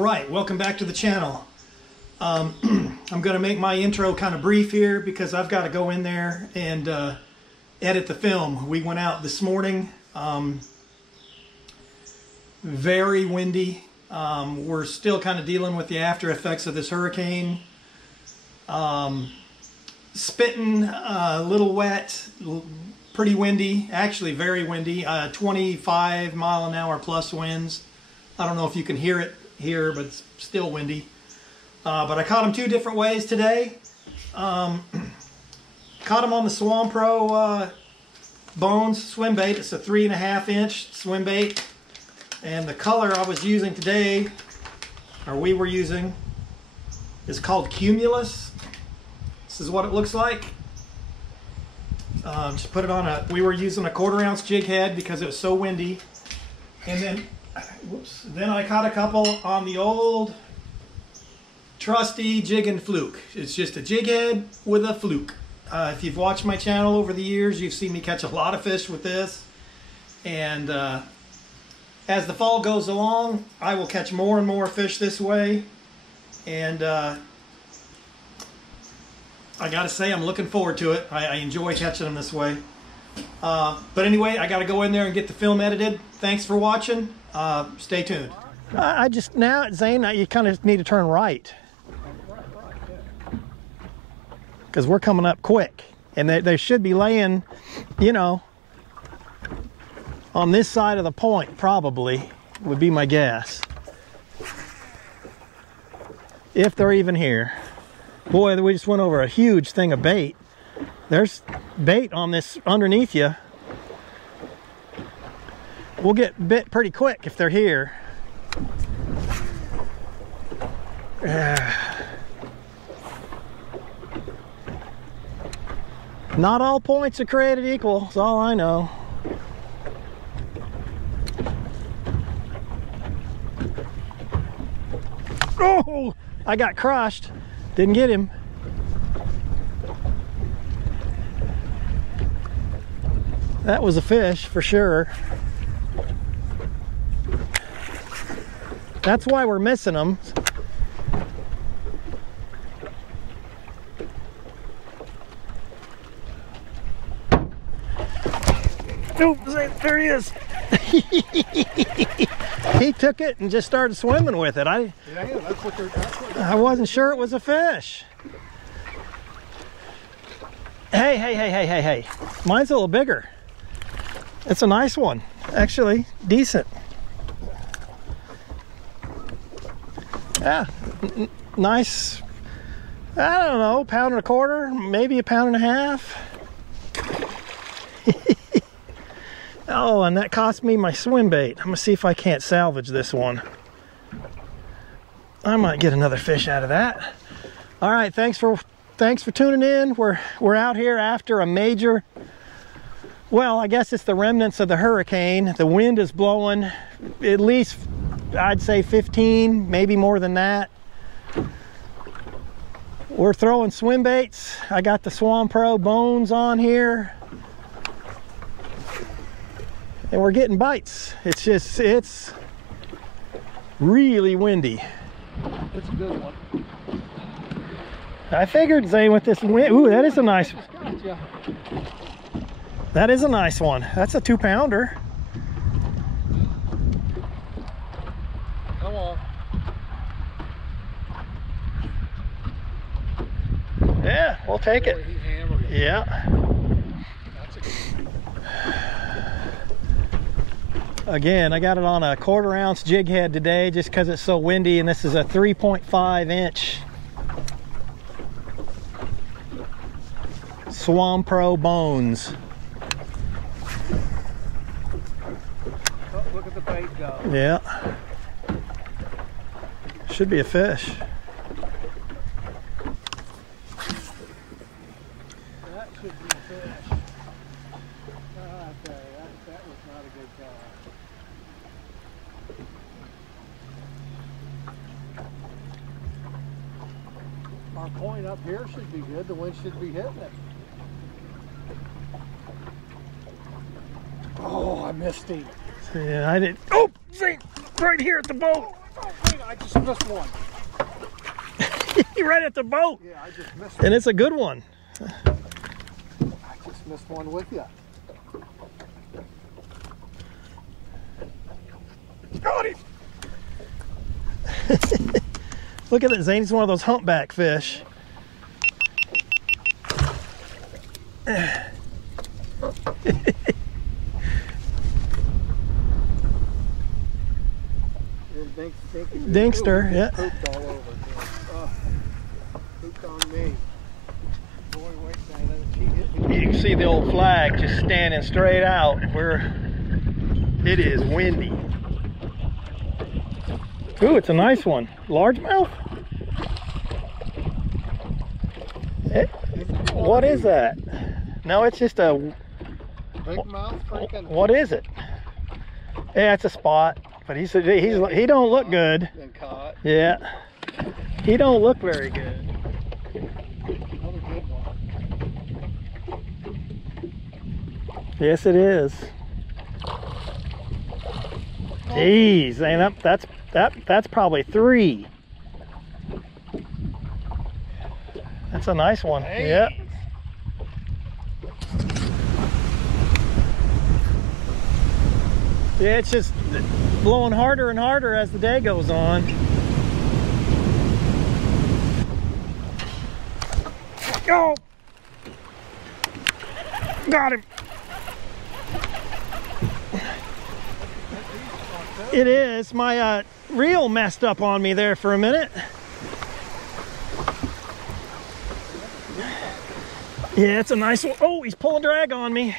Alright, welcome back to the channel. I'm going to make my intro kind of brief here because I've got to go in there and edit the film. We went out this morning. Very windy. We're still kind of dealing with the after effects of this hurricane. Spitting, a little wet, pretty windy, actually very windy, 25 mile an hour plus winds. I don't know if you can hear it here, but it's still windy. But I caught them two different ways today. Caught them on the SwamPro Bones swim bait. It's a 3.5 inch swim bait. And the color I was using today, or we were using, is called Cumulus. This is what it looks like. Just put it on we were using a 1/4 ounce jig head because it was so windy. And then, whoops, then I caught a couple on the old trusty jig and fluke. It's just a jig head with a fluke. If you've watched my channel over the years, you've seen me catch a lot of fish with this. And as the fall goes along, I will catch more and more fish this way. And I gotta say, I'm looking forward to it. I enjoy catching them this way. But anyway, I gotta go in there and get the film edited. Thanks for watching. Stay tuned. Zane, you kind of need to turn right. Because we're coming up quick. And they should be laying, you know, on this side of the point, probably, would be my guess. If they're even here. Boy, we just went over a huge thing of bait. There's bait on this underneath you. We'll get bit pretty quick if they're here. Not all points are created equal, that's all I know. Oh, I got crushed. Didn't get him. That was a fish for sure. That's why we're missing them. Oh, there he is. He took it and just started swimming with it. I wasn't sure it was a fish. Hey. Mine's a little bigger. It's a nice one. Actually, decent. Yeah, nice. I don't know, 1.25 pounds, maybe 1.5 pounds. Oh, and that cost me my swim bait. I'm gonna see if I can't salvage this one. I might get another fish out of that. All right, thanks for tuning in. We're out here after a major, well, I guess it's the remnants of the hurricane. The wind is blowing at least, I'd say 15, maybe more than that. We're throwing swim baits. I got the SwamPro Bones on here. And we're getting bites. It's really windy. It's a good one. I figured, Zane, with this wind. Ooh, that is a nice one. That is a nice one. That's a 2-pounder. Come on. Yeah, we'll take it. Yeah. Again, I got it on a 1/4 ounce jig head today just because it's so windy, and this is a 3.5 inch SwamPro Bones. Oh, look at the bait go. Yeah. Should be a fish. That should be a fish. Okay, that was not a good call. Our point up here should be good. The wind should be hitting it. Oh, I missed him. Yeah, I did. Oh, see, right here at the boat. I just missed one. You're right at the boat. Yeah, I just missed And it's a good one. I just missed one with you. Got him. Look at that, Zane. He's one of those humpback fish. Dingster, yeah. Pooped all over. Pooped on me. Boy, wait a minute. You can see the old flag just standing straight out where it is windy. Ooh, it's a nice one. Largemouth? What is that? No, it's just a... Big mouth freaking... What is it? Yeah, it's a spot, but he don't look good. Been caught. Yeah, he don't look very good. Another good one. Yes, it is. Jeez, ain't that's probably 3. That's a nice one. Hey. Yep. Yeah, it's just blowing harder and harder as the day goes on. Go! Got him. It is. My reel messed up on me there for a minute. Yeah, it's a nice one. Oh, he's pulling drag on me.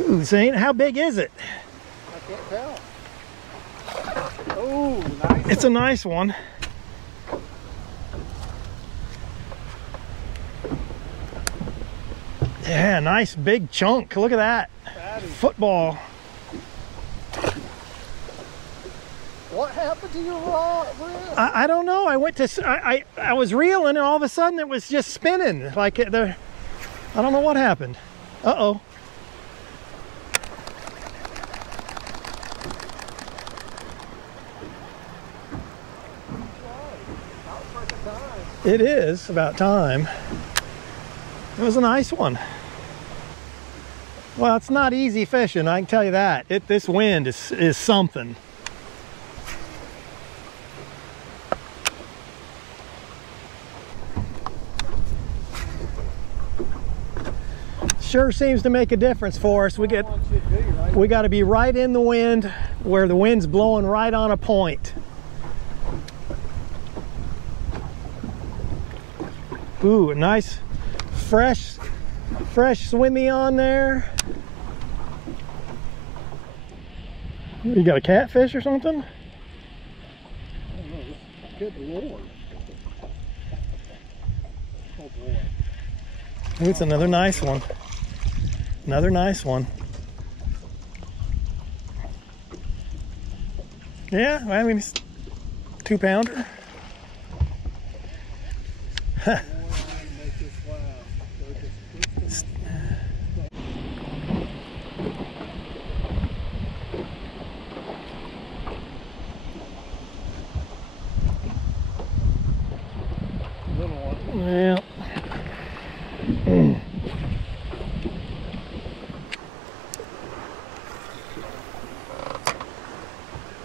Ooh, Zane, how big is it? I can't tell. Oh, nice. It's a nice one. Yeah, nice big chunk. Look at that. Football. What happened to your rod? I don't know. I went to I was reeling and all of a sudden it was just spinning like I don't know what happened. Uh-oh. It is about time. It was a nice one. Well, it's not easy fishing, I can tell you that. This wind is something. Sure seems to make a difference for us. We got to be right in the wind where the wind's blowing right on a point. Ooh, a nice fresh swimmy on there. You got a catfish or something? I don't know. Good Lord. Oh boy. It's another nice one. Another nice one. Yeah, I mean, it's 2-pounder. Yeah.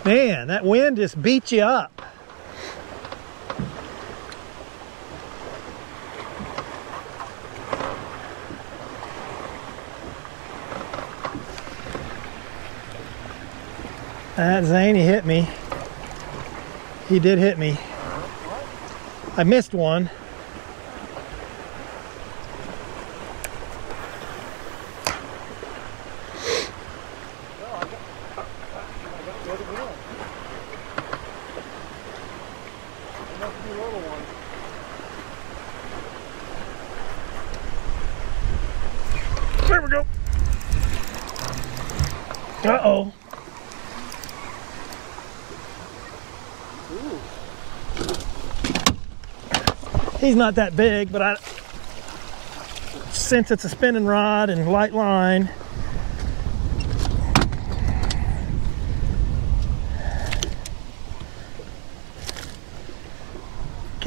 Man, that wind just beat you up. That Zane, he hit me. He did hit me. I missed one. There we go. Uh-oh. He's not that big, but since it's a spinning rod and light line,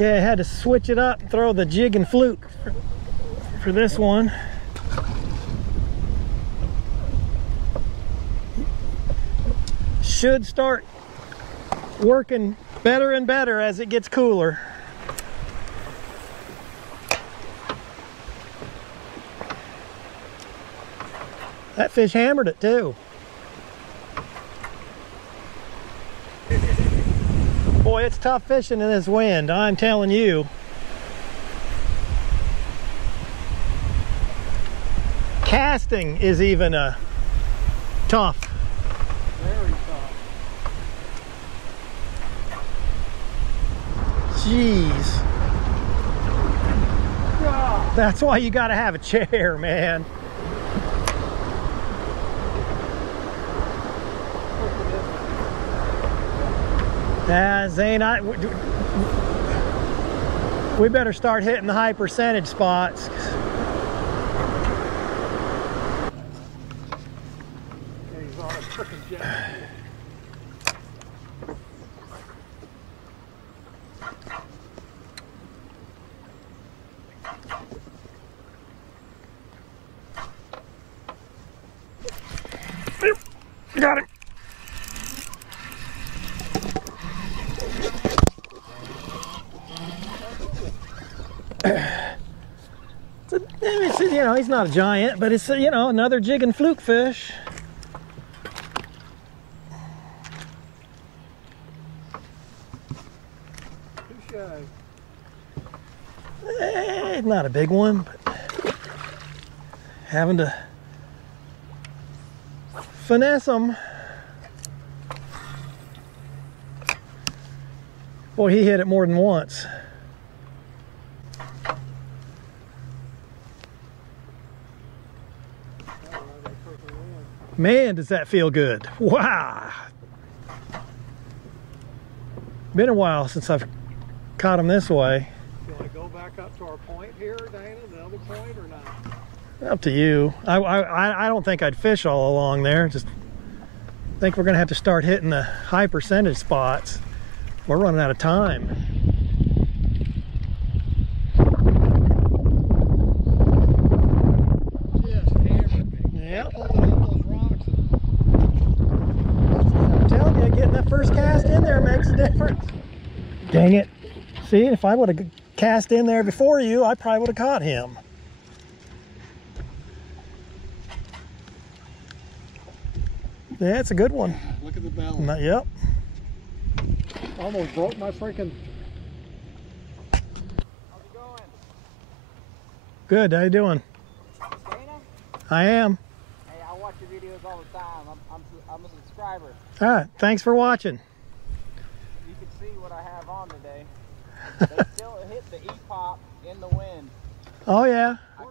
Okay, I had to switch it up and throw the jig and fluke for this one. Should start working better and better as it gets cooler. That fish hammered it too. Boy, it's tough fishing in this wind, I'm telling you. Casting is even tough. Very tough. Jeez. Yeah. That's why you gotta have a chair, man. Zane, we better start hitting the high percentage spots. Yeah, he's on a frickin' jet. Got it. It's, you know, he's not a giant, but it's, you know, another jig and fluke fish. Too shy. Not a big one, but having to finesse them. Boy, he hit it more than once. Man, does that feel good. Wow. Been a while since I've caught him this way. Shall I go back up to our point here, Dana, the other point, or not? Up to you. I don't think I'd fish all along there. Just think we're gonna have to start hitting the high percentage spots. We're running out of time. Just hammered me. Yep. Pulled it up those rocks and I'm telling you, getting that first cast in there makes a difference. Dang it. See, if I would have cast in there before you, I probably would have caught him. Yeah, it's a good one. look at the balance. Yep. Almost broke my freaking. How's it going? Good, how you doing? Dana? I am. Hey, I watch your videos all the time. I'm a subscriber. All right, thanks for watching. You can see what I have on today. They still hit the E-pop in the wind. Oh yeah. I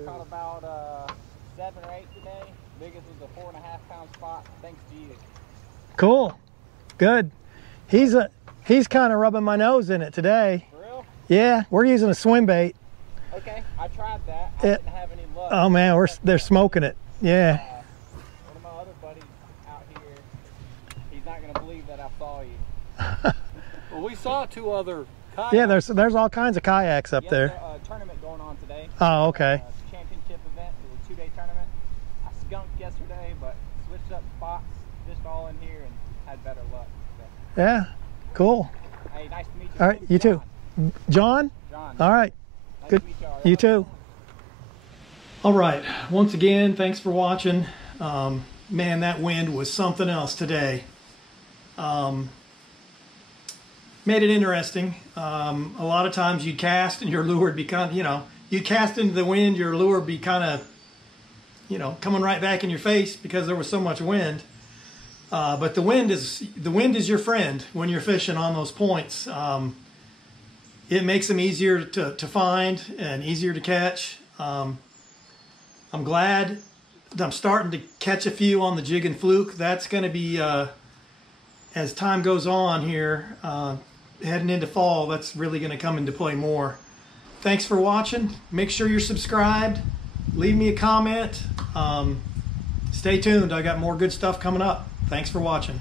caught about 7 or 8 today. Biggest was a 4.5 pound spot. Thanks to you. Cool. Good. He's kind of rubbing my nose in it today. For real? Yeah, we're using a swim bait. Okay, I tried that. I didn't have any luck. Oh man, they're smoking it. Yeah. One of my other buddies out here, he's not gonna believe that I saw you. Well, we saw 2 other kayaks. Yeah, there's all kinds of kayaks up there. There's a tournament going on today. Oh, okay. Championship event. It was a 2-day tournament. I skunked yesterday, but switched up spots, fished all in here, and had better luck. So, Yeah. Cool. hey, nice to meet you. All right, you too. John? John. All right. Nice Good. to meet you. All right. You too. All right. Once again, thanks for watching. Man, that wind was something else today. Made it interesting. A lot of times you cast and your lure would be kind of, you know, you cast into the wind, your lure would be kind of, you know, coming right back in your face because there was so much wind. But the wind is your friend when you're fishing on those points. It makes them easier to find and easier to catch. I'm glad I'm starting to catch a few on the jig and fluke. That's going to be, as time goes on here, heading into fall, that's really going to come into play more. Thanks for watching. Make sure you're subscribed. Leave me a comment. Stay tuned. I got more good stuff coming up. Thanks for watching.